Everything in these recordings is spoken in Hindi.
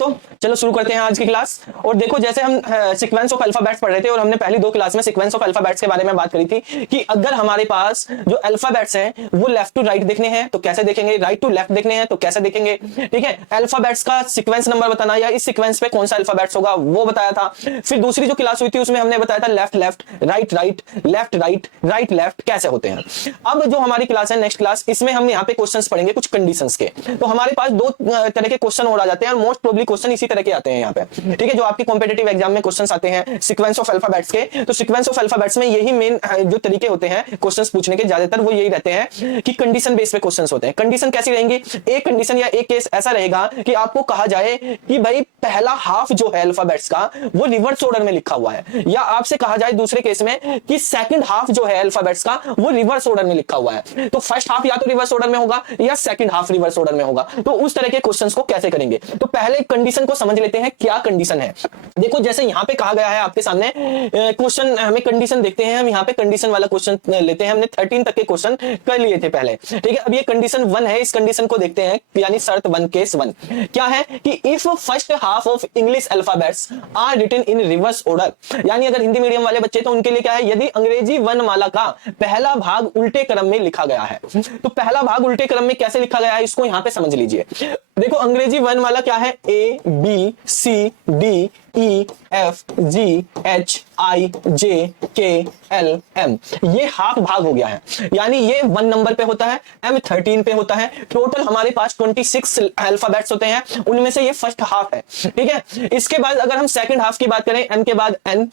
दोस्तों, चलो शुरू करते हैं आज की क्लास। और देखो, जैसे हम सीक्वेंस ऑफ अल्फाबेट्स पढ़ रहे थे और हमने पहली 2 क्लास में सीक्वेंस ऑफ अल्फाबेट्स के बारे में बात करी थी कि अगर हमारे पास जो अल्फाबेट्स हैं वो लेफ्ट टू राइट देखने हैं तो कैसे देखेंगे, राइट टू लेफ्ट देखने हैं तो कैसे देखेंगे। ठीक है, अल्फाबेट्स का सीक्वेंस नंबर बताना या इस सीक्वेंस पे कौन सा अल्फाबेट्स होगा वो बताया था। फिर दूसरी जो क्लास हुई थी उसमें हमने बताया था left left, right right, left right, right left कैसे होते हैं। अब जो हमारी क्लास है नेक्स्ट क्लास, इसमें हम यहाँ पे क्वेश्चंस पढ़ेंगे कुछ कंडीशंस के। तो हमारे पास 2 तरह के क्वेश्चन और आ जाते हैं और मोस्ट प्रोबेबली क्वेश्चन इसी तरह के आते हैं यहाँ पे। ठीक है, जो आपके कॉम्पिटिटिव एग्जाम में क्वेश्चंस आते हैं सीक्वेंस ऑफ अल्फाबेट्स के, तो सीक्वेंस ऑफ अल्फाबेट्स में यही मेन जो तरीके होते हैं क्वेश्चंस पूछने के, ज्यादातर वो यही रहते हैं कि कंडीशन बेस पे क्वेश्चंस होते हैं। कंडीशन कैसी रहेंगी, एक कंडीशन या एक केस ऐसा रहेगा कि आपको कहा जाए कि भाई पहला हाफ जो है अल्फाबेट्स का वो रिवर्स ऑर्डर में लिखा हुआ है, या आपसे कहा जाए दूसरे केस में कि सेकंड हाफ जो है अल्फाबेट्स का वो रिवर्स ऑर्डर में लिखा हुआ है। तो फर्स्ट हाफ या तो रिवर्स ऑर्डर में होगा या सेकंड हाफ रिवर्स ऑर्डर में होगा। तो उस तरह के क्वेश्चंस को कैसे करेंगे, तो पहले कंडीशन को समझ लेते हैं क्या कंडीशन है। देखो, जैसे यहां पे कहा गया है आपके सामने क्वेश्चन, हमें कंडीशन देखते हैं, हम यहां पे कंडीशन वाला क्वेश्चन लेते हैं। हमने 13 तक के क्वेश्चन कर लिए थे पहले। ठीक है, अब ये कंडीशन 1 है, इस कंडीशन को देखते हैं, यानी शर्त 1 केस 1 क्या है कि if first half of English alphabets are written in reverse order, यानी अगर हिंदी मीडियम वाले बच्चे तो उनके लिए क्या है, यदि अंग्रेजी वर्णमाला का पहला भाग उल्टे क्रम में लिखा गया है। तो पहला भाग उल्टे क्रम में कैसे लिखा गया है इसको यहां पे समझ लीजिए। देखो, अंग्रेजी वर्णमाला क्या है, A B C D E F G H I J K L M, ये हाफ भाग हो गया है, यानी ये 1 नंबर पे होता है, M 13 पे होता है। टोटल हमारे पास 26 अल्फाबेट्स होते हैं, उनमें से ये फर्स्ट हाफ है। ठीक है, इसके बाद अगर हम सेकंड हाफ की बात करें, M के बाद N,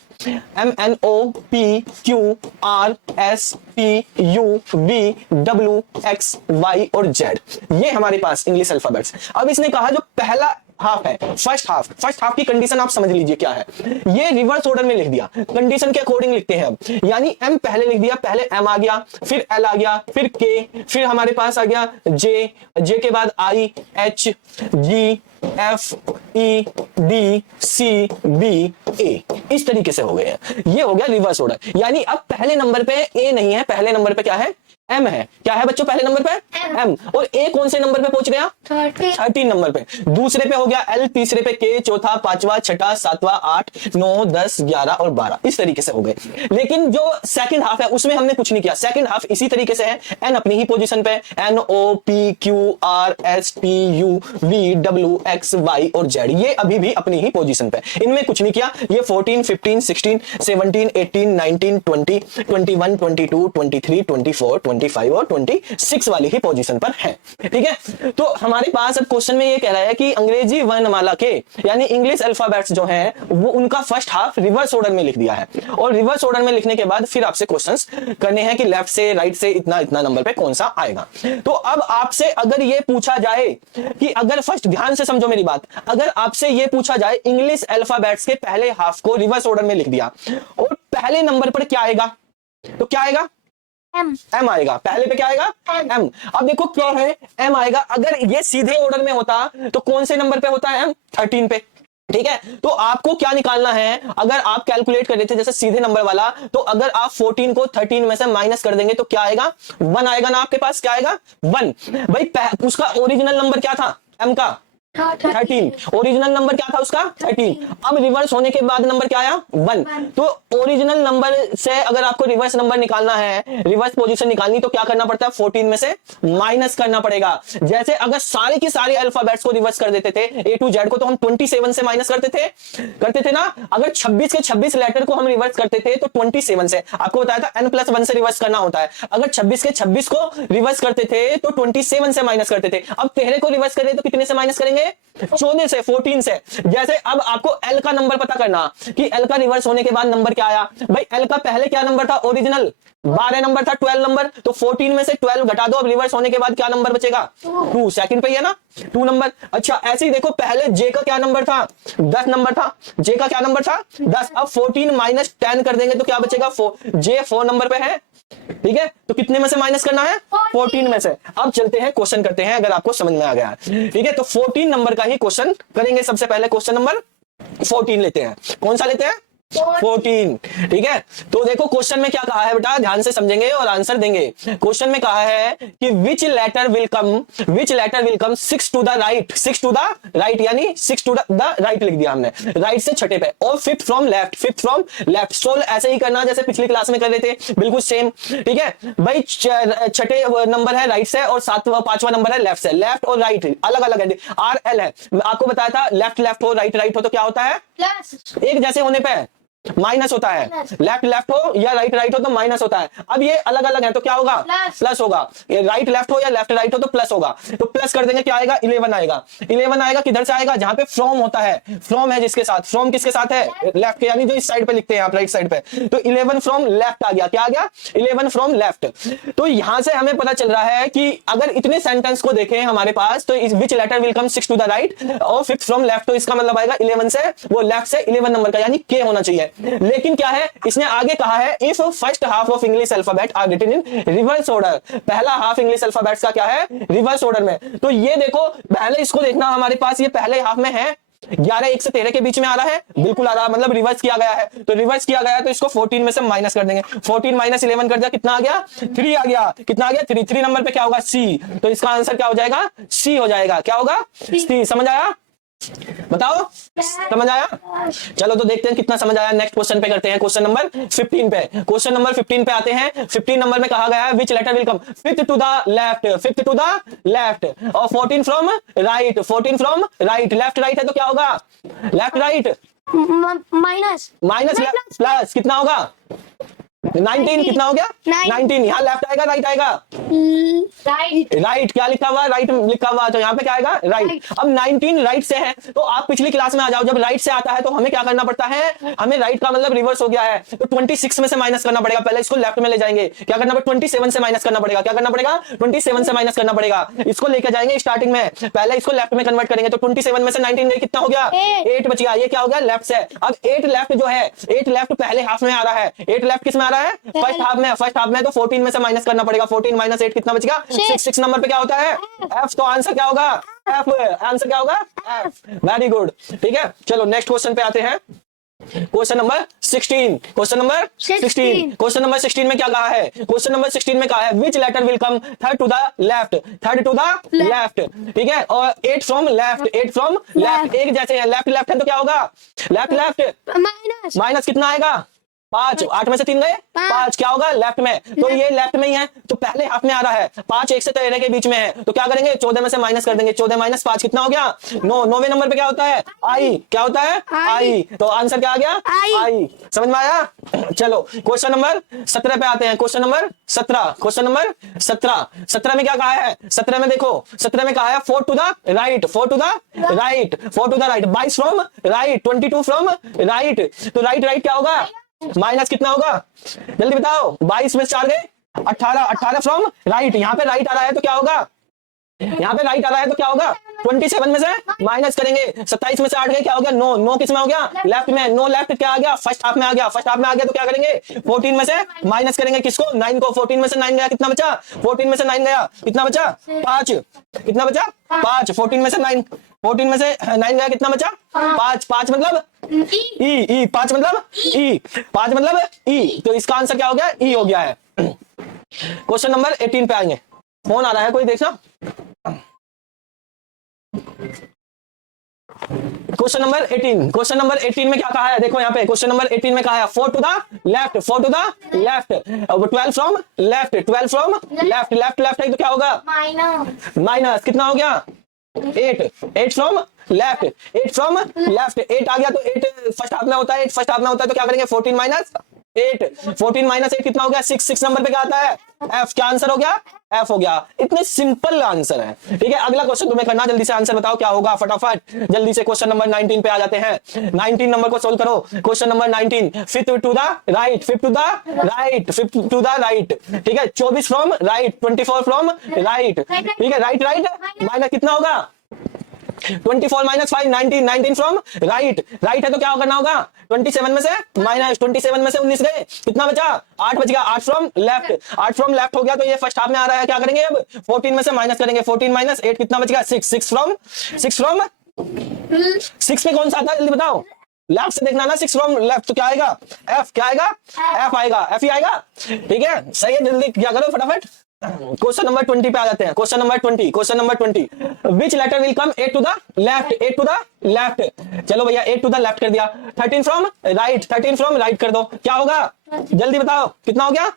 M N O P Q R S T U V W X Y और Z, ये हमारे पास इंग्लिश अल्फाबेट्स। अब इसने कहा जो पहला हाफ है, फर्स्ट हाफ की कंडीशन आप समझ लीजिए क्या है, ये रिवर्स ऑर्डर में लिख दिया, कंडीशन के अकॉर्डिंग लिखते हैं अब, यानी M पहले लिख दिया, पहले M आ गया, फिर L आ गया, फिर K, फिर हमारे पास आ गया J के बाद I H G F E D C B A, इस तरीके से हो गए हैं। ये हो गया रिवर्स ऑर्डर, यानी अब पहले नंबर पे A नहीं है, पहले नंबर पे क्या है, M है। क्या है बच्चों पहले नंबर पे M, और A कौन से नंबर पे पहुंच गया, 13 नंबर पे। दूसरे पे हो गया L, तीसरे पे K, चौथा, पांचवा, छठा, सातवां, 8, 9, 10, 11 और 12, इस तरीके से हो गए। लेकिन जो सेकंड हाफ है उसमें हमने कुछ नहीं किया, सेकंड हाफ इसी तरीके से है, N अपनी ही पोजीशन पे, N O P Q R S T U V W X Y और Z, ये अभी भी अपनी ही पोजीशन पे, इनमें कुछ नहीं किया। ये 14 15 16 17 18 19 20 21 22 23 24 25 और 26 वाली ही पोजीशन पर है। ठीक है, तो हमारे पास अब क्वेश्चन में ये कह रहा है कि अंग्रेजी वर्णमाला के यानी इंग्लिश अल्फाबेट्स जो हैं वो उनका फर्स्ट हाफ रिवर्स ऑर्डर में लिख दिया है, और रिवर्स ऑर्डर में लिखने के बाद फिर आपसे क्वेश्चंस करने हैं कि लेफ्ट से राइट से इतना इतना नंबर पे कौन सा आएगा। तो अब आपसे अगर ये पूछा जाए कि अगर फर्स्ट ध्यान से समझो मेरी बात, अगर आपसे ये पूछा जाए इंग्लिश अल्फाबेट्स के पहले हाफ को रिवर्स ऑर्डर में लिख दिया और पहले नंबर पर क्या आएगा, तो क्या आएगा, M आएगा, पहले पे क्या आएगा M। अब देखो क्या है, M आएगा। अगर ये सीधे ऑर्डर में होता तो कौन से नंबर पे होता है, M 13 पे। ठीक है, तो आपको क्या निकालना है, अगर आप कैलकुलेट कर रहे थे जैसे सीधे नंबर वाला, तो अगर आप 14 को 13 में से माइनस कर देंगे तो क्या आएगा, 1 आएगा ना आपके पास, क्या आएगा 1। भाई उसका ओरिजिनल नंबर क्या था M का, 13, ओरिजिनल नंबर क्या था उसका 13। अब रिवर्स होने के बाद नंबर क्या आया 1। तो ओरिजिनल नंबर से अगर आपको रिवर्स नंबर निकालना है, रिवर्स पोजीशन निकालनी, तो क्या करना पड़ता है, 14 में से माइनस करना पड़ेगा। जैसे अगर सारे की सारे अल्फाबेट्स को रिवर्स कर देते थे A to Z को, तो हम 27 से माइनस करते थे ना। अगर 26 के 26 लेटर को हम रिवर्स करते थे तो 27 से, आपको बताया था N+1 से रिवर्स करना होता है। अगर 26 के 26 को रिवर्स करते थे तो 27 से माइनस करते थे। अब 13 को रिवर्स करें तो कितने से माइनस करेंगे, 14 से, 14 से। जैसे अब आपको L का नंबर पता करना कि L का रिवर्स होने के बाद नंबर क्या आया, भाई L का पहले क्या नंबर था, ओरिजिनल 12 नंबर था, 12 नंबर, तो 14 में से 12 घटा दो, अब रिवर्स होने के बाद क्या नंबर बचेगा, 2, सेकंड पे ही है ना 2 नंबर। अच्छा, ऐसे ही देखो पहले J का क्या नंबर था, 10 नंबर था, J का क्या नंबर था 10। अब 14 माइनस 10 कर देंगे तो क्या बचेगा, 4, J 4 नंबर पे है। ठीक है, तो कितने में से माइनस करना है, 14 में से। अब चलते हैं क्वेश्चन करते हैं, अगर आपको समझ में आ गया। ठीक है, तो 14 नंबर का ही क्वेश्चन करेंगे। सबसे पहले क्वेश्चन नंबर 14 लेते हैं, कौन सा लेते हैं 14। ठीक है, तो देखो क्वेश्चन में क्या कहा है बेटा, ध्यान से समझेंगे और आंसर देंगे। क्वेश्चन में कहा है कि which letter will come 6 to the right, 6 to the right यानी 6 टू द राइट लिख दिया हमने, राइट से छठे पे, और 5th from left, 5th from left. Solve ऐसे ही करना जैसे पिछली क्लास में कर रहे थे, बिल्कुल सेम। ठीक है भाई, छठे नंबर है राइट से और पांचवा नंबर है लेफ्ट से। लेफ्ट और राइट अलग अलग है, RL है, आपको बताया था लेफ्ट लेफ्ट हो राइट राइट हो तो क्या होता है, एक जैसे होने पे माइनस होता है। लेफ्ट लेफ्ट हो या राइट राइट हो तो माइनस होता है। अब ये अलग अलग है तो क्या होगा, प्लस होगा। ये राइट लेफ्ट हो या लेफ्ट राइट हो तो प्लस होगा, तो प्लस कर देंगे, क्या आएगा 11 आएगा। 11 आएगा किधर से आएगा, जहां पे फ्रॉम होता है, फ्रॉम है जिसके साथ, फ्रॉम किसके साथ है, लेफ्ट के, यानी जो इस साइड पे लिखते हैं आप राइट साइड पे, तो 11 फ्रॉम लेफ्ट आ गया। क्या आ गया, 11 फ्रॉम लेफ्ट। तो यहां से हमें पता चल रहा है कि अगर इतने सेंटेंस को देखें हमारे पास, तो which letter will come 6 to the right और 5th फ्रॉम लेफ्ट, तो इसका मतलब आएगा 11 से, वो लेफ्ट से 11 नंबर का यानी के होना चाहिए। लेकिन क्या है, इसने आगे कहा है if first half of English alphabet are written in reverse order, पहला हाफ इंग्लिश अल्फाबेट्स का क्या है, रिवर्स ऑर्डर में। तो ये देखो पहले इसको देखना, हमारे पास ये पहले हाफ में है 11 1 से 13 के बीच में आ रहा है, बिल्कुल आ रहा है, मतलब रिवर्स किया गया है। तो रिवर्स किया गया है तो इसको 14 में से माइनस कर देंगे, 14 माइनस 11 कर दिया, कितना आ गया 3 आ गया। कितना आ गया 3, 3 नंबर पे क्या होगा C, तो इसका आंसर क्या हो जाएगा, C हो जाएगा। क्या होगा C, समझ आया, बताओ समझ आया। चलो तो देखते हैं कितना समझ आया। नेक्स्ट क्वेश्चन पे करते हैं, क्वेश्चन नंबर 15 पे। क्वेश्चन नंबर 15 पे आते हैं। 15 नंबर में कहा गया है which letter will come 5th to the left, 5th to the left और 14 from right, 14 from right. Left right है तो क्या होगा, left right minus minus plus, कितना होगा 19, कितना हो गया 19। यहाँ लेफ्ट आएगा राइट आएगा, राइट क्या लिखा हुआ, राइट लिखा हुआ, तो यहाँ पे क्या आएगा राइट। अब 19 राइट से है तो आप पिछली क्लास में आ जाओ, जब राइट से आता है तो हमें क्या करना पड़ता है, हमें राइट का मतलब रिवर्स हो गया है, तो 26 में से माइनस करना पड़ेगा। पहले इसको लेफ्ट में ले जाएंगे, क्या करना पड़ेगा 27 से माइनस करना पड़ेगा, क्या करना पड़ेगा 27 से माइनस करना पड़ेगा। इसको लेके जाएंगे स्टार्टिंग में, पहले इसको लेफ्ट में कन्वर्ट करेंगे, तो 27 में से 19 गई, कितना हो गया 8 बच गया। ये क्या हो गया लेफ्ट से। अब 8 लेफ्ट जो है, 8 लेफ्ट पहले हाफ में आ रहा है, 8 लेफ्ट किस में आ रहा है, फर्स्ट हाफ में, फर्स्ट हाफ में, तो 14 में से माइनस करना पड़ेगा। 14 माइनस 8 कितना बचेगा 6, 6 नंबर पे क्या होता है F, तो आंसर क्या होगा F, आंसर क्या होगा F। वेरी गुड, ठीक है। चलो नेक्स्ट क्वेश्चन पे आते हैं, question number 16। Question number 16, question number 16 में क्या कहा है, क्वेश्चन नंबर 16 में कहा है which letter will come third to the left, third to the left, ठीक है, और 8 फ्रॉम लेफ्ट, 8 फ्रॉम लेफ्ट, एक जैसे है, लेफ्ट लेफ्ट है तो क्या होगा लेफ्ट लेफ्ट माइनस कितना आएगा 5, 8 में से 3 गए 5, क्या होगा लेफ्ट में, तो ये लेफ्ट में ही है, तो पहले हाफ में आ रहा है, 5 1 से 13 के बीच में है, तो क्या करेंगे 14 में से माइनस कर देंगे, 14 माइनस 5 कितना हो गया 9, 9वें नंबर पे क्या होता है आई, क्या होता है आई, तो आंसर क्या आ गया आई। समझ में आया। चलो क्वेश्चन नंबर 17 पे आते हैं, क्वेश्चन नंबर 17, क्वेश्चन नंबर 17 में क्या कहा है, 17 में देखो, 17 में कहा है 4 to the right, 4 to the right, 4 to the right, 22 from right, 22 from right, तो राइट राइट क्या होगा माइनस कितना होगा जल्दी बताओ, 22 में 4 गए 18, 18 फ्रॉम राइट, यहाँ पे राइट आ रहा है तो क्या होगा, यहाँ पे राइट आ रहा है तो क्या होगा 27 में से माइनस करेंगे, 27 में से 8 गए, क्या हो गया 9, 9 किस में हो गया लेफ्ट में, 9 लेफ्ट क्या आ गया फर्स्ट हाफ में आ गया, फर्स्ट हाफ में आ गया तो क्या करेंगे 14 में से माइनस करेंगे किसको 9 को, 14 में से 9 गया कितना बचा, 14 में से 9 गया कितना बचा 5, कितना बचा 5, 14 में से 9, 14 में से 9 गया कितना बचा 5, 5 मतलब ई, 5 मतलब ई, 5 मतलब ई, तो इसका आंसर क्या हो गया ई हो गया है। क्वेश्चन नंबर 18 पे आएंगे, फोन आ रहा है कोई देखना। क्वेश्चन नंबर 18, क्वेश्चन नंबर 18 में क्या कहा है देखो यहाँ पे, क्वेश्चन नंबर 18 में कहा है 4 to the left, 4 to the left, 12 from left, 12 from left, left left है तो क्या होगा माइनस कितना हो गया 8, 8 फ्रॉम लेफ्ट, 8 फ्रॉम लेफ्ट, 8 आ गया तो 8 फर्स्ट हाफ में होता है, 8 फर्स्ट हाफ में होता है तो क्या करेंगे 14 माइनस 8, 14 माइनस 8 कितना हो गया 6, 6 नंबर पे क्या आता है F, क्या आंसर हो गया F हो गया। इतने सिंपल आंसर है, ठीक है। अगला क्वेश्चन तुम्हें करना, जल्दी से आंसर बताओ क्या होगा फटाफट, जल्दी से क्वेश्चन नंबर 19 पे आ जाते हैं। 19 नंबर को सोल्व करो, question number 19, 5th to the right, 5th to the right, 5th to the right, ठीक है, 24 फ्रॉम राइट, 24 फ्रॉम राइट, ठीक है, राइट राइट माइनस कितना होगा 24 माइनस 5, 19, 19 फ्रॉम राइट, राइट है तो क्या करना होगा 27 में से माइनस, 27 में से 19 गए कितना बचा 8 बच गया, 8 फ्रॉम लेफ्ट, 8 फ्रॉम लेफ्ट हो गया तो ये फर्स्ट हाफ में आ रहा है, क्या करेंगे अब 14 में से माइनस करेंगे, 14 माइनस 8 कितना बच गया 6, 6 फ्रॉम 6 में कौन सा आता है जल्दी बताओ लेफ्ट से देखना ना, 6 फ्रॉम लेफ्ट, तो क्या आएगा? एफ। क्या आएगा? एफ आएगा, एफ ही आएगा। ठीक है, सही है, जल्दी क्या करो फटाफट। क्वेश्चन नंबर 20 पे आ जाते हैं। Question number 20, question number 20, which letter will come 8 to the left, 8 to the left. चलो भैया 8 टू द लेफ्ट कर दिया, 13 फ्रॉम राइट, 13 फ्रॉम राइट कर दो, क्या होगा? जल्दी बताओ कितना हो गया?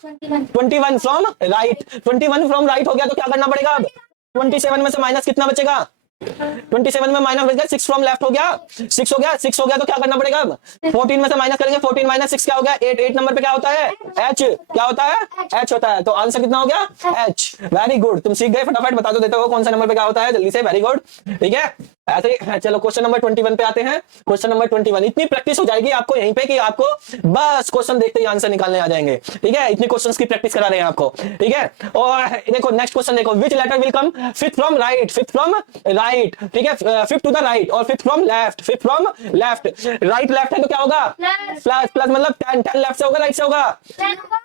21 फ्रॉम राइट, 21 फ्रॉम राइट हो गया, तो क्या करना पड़ेगा अब? 27 में से माइनस कितना बचेगा? 27 में माइनस बच गया, 6 फ्रॉम लेफ्ट हो गया, 6 हो गया, 6 हो गया, तो क्या करना पड़ेगा अब? 14 में से माइनस करेंगे, 14 माइनस 6 क्या हो गया? 8, 8 नंबर पे क्या होता है? एच। क्या होता है? एच होता है, तो आंसर कितना हो गया? एच। वेरी गुड, तुम सीख गए, फटाफट बता दो देते हो कौन सा नंबर पे क्या होता है, जल्दी से, वेरी गुड। ठीक है, ऐसे ही चलो क्वेश्चन नंबर 21 पे आते हैं। क्वेश्चन नंबर 21, इतनी प्रैक्टिस हो जाएगी आपको यहीं पे कि आपको बस क्वेश्चन देखते ही आंसर निकालने आ जाएंगे। ठीक है, इतने क्वेश्चंस की प्रैक्टिस करा रहे हैं आपको। ठीक है, और देखो नेक्स्ट क्वेश्चन देखो, which letter will come fifth from right, fifth from right. ठीक है, फिफ्थ टू द राइट और fifth from left, fifth from left. Right left है तो क्या होगा? प्लस, प्लस मतलब 10, 10 लेफ्ट से होगा राइट से होगा?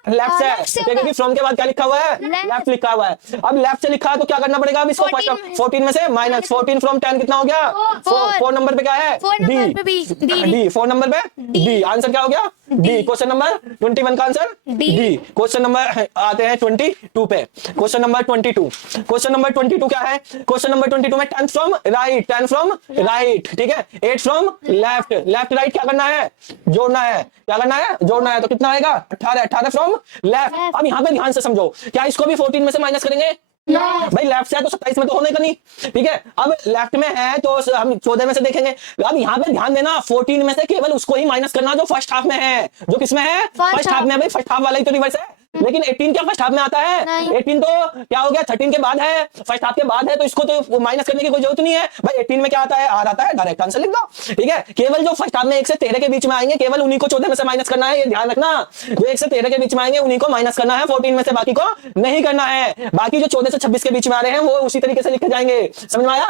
लेफ्ट से, क्योंकि फ्रॉम के बाद क्या लिखा हुआ है? लेफ्ट लिखा हुआ है। अब लेफ्ट से लिखा है तो क्या करना पड़ेगा? अब इसको 14 में से माइनस 14 फ्रॉम 10 कितना हो गया? 4 नंबर पे क्या है? डी। डी 4 नंबर पे डी, आंसर क्या हो गया? डी। क्वेश्चन नंबर 21 का आंसर डी। क्वेश्चन नंबर आते हैं 22 पे। क्वेश्चन नंबर 22, क्वेश्चन नंबर 22 क्या है? क्वेश्चन नंबर 22 में 10 फ्रॉम राइट, 10 फ्रॉम राइट। ठीक है, 8 फ्रॉम लेफ्ट, लेफ्ट राइट क्या करना है? जोड़ना है। क्या करना है? जोड़ना है, तो कितना आएगा? 18, 18 फ्रॉम लेफ्ट। अब यहाँ पे ध्यान से समझो, क्या इसको भी 14 में से माइनस करेंगे? भाई लेफ्ट से है तो 27 में तो होने का नहीं। ठीक है, अब लेफ्ट में है तो हम 14 में से देखेंगे। अब यहाँ पे ध्यान देना, 14 में से केवल उसको ही माइनस करना जो फर्स्ट हाफ में है। जो किसमें है? फर्स्ट हाफ में। भाई फर्स्ट हाफ वाला ही तो रिवर्स है, लेकिन 18 क्या फर्स्ट हाफ में आता है? 18 तो क्या हो गया? 13 के बाद है, फर्स्ट हाफ के बाद है, तो इसको तो माइनस करने की कोई जरूरत नहीं है। भाई 18 में क्या आता है? आर आता है, डायरेक्ट आंसर लिख दो। ठीक है, केवल जो फर्स्ट हाफ में 1 से 13 के बीच में आएंगे, केवल उन्हीं को 14 में से माइनस करना है, ये ध्यान रखना। जो 1 से 13 के बीच में आएंगे उन्हीं को माइनस करना है, 14 में से बाकी को नहीं करना है। बाकी जो 14 से 26 के बीच में आ रहे हैं वो उसी तरीके से लिखे जाएंगे। समझ में आया?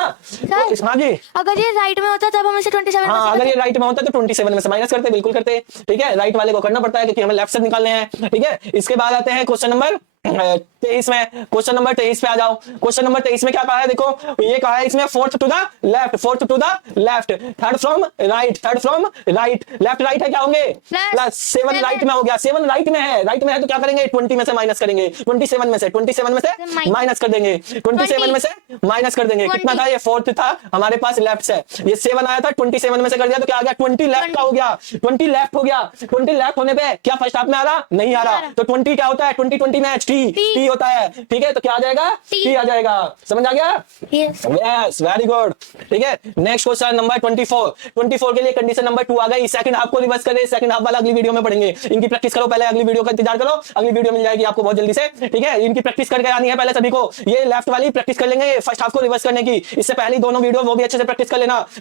हाँ जी, अगर ये राइट में होता तब हम इसे 27 हाँ, अगर ये राइट में होता तो 27 में से माइनस करते, बिल्कुल करते। ठीक है, राइट वाले को करना पड़ता है क्योंकि हमें लेफ्ट से निकालने हैं। ठीक है, इसके बाद आते हैं क्वेश्चन नंबर 23 में। क्वेश्चन नंबर 23 पे आ जाओ। क्वेश्चन नंबर 23 में क्या कहा है? देखो ये कहा है इसमें fourth to the left, fourth to the left, third from right, third from right. Left right है क्या होंगे? प्लस 7 राइट में हो गया, 7 राइट में है, राइट में है तो क्या करेंगे? 20 में से माइनस करेंगे, 27 में से, 27 में से माइनस कर देंगे, 27 में से माइनस कर देंगे। कितना था? ये फोर्थ था हमारे पास लेफ्ट से, ये 7 आया था, 27 में से कर दिया तो क्या आ गया? 20 लेफ्ट का हो गया, 20 लेफ्ट हो गया। 20 लेफ्ट होने पे क्या फर्स्ट हाफ में आ रहा? नहीं आ रहा, तो 20 क्या होता है? 20 में टी होता है। ठीक है, तो क्या आ जाएगा? टी आ जाएगा। समझ आ गया? Yes, very good. ठीक है, नेक्स्ट क्वेश्चन नंबर 24। 24 के लिए कंडीशन नंबर 2 आ गई। सेकंड हाफ को रिवर्स करें, सेकंड हाफ वाला अगली वीडियो में पढ़ेंगे। इनकी प्रैक्टिस करो पहले, अगली वीडियो का इंतजार करो, अगली वीडियो मिल जाएगी आपको बहुत जल्दी से। ठीक है, इनकी प्रैक्टिस करके आनी है पहले सभी को। ये लेफ्ट वाली प्रैक्टिस कर लेंगे फर्स्ट हाफ को रिवर्स करने की, इससे पहले दोनों वीडियो वो भी अच्छे से प्रैक्टिस कर लेना।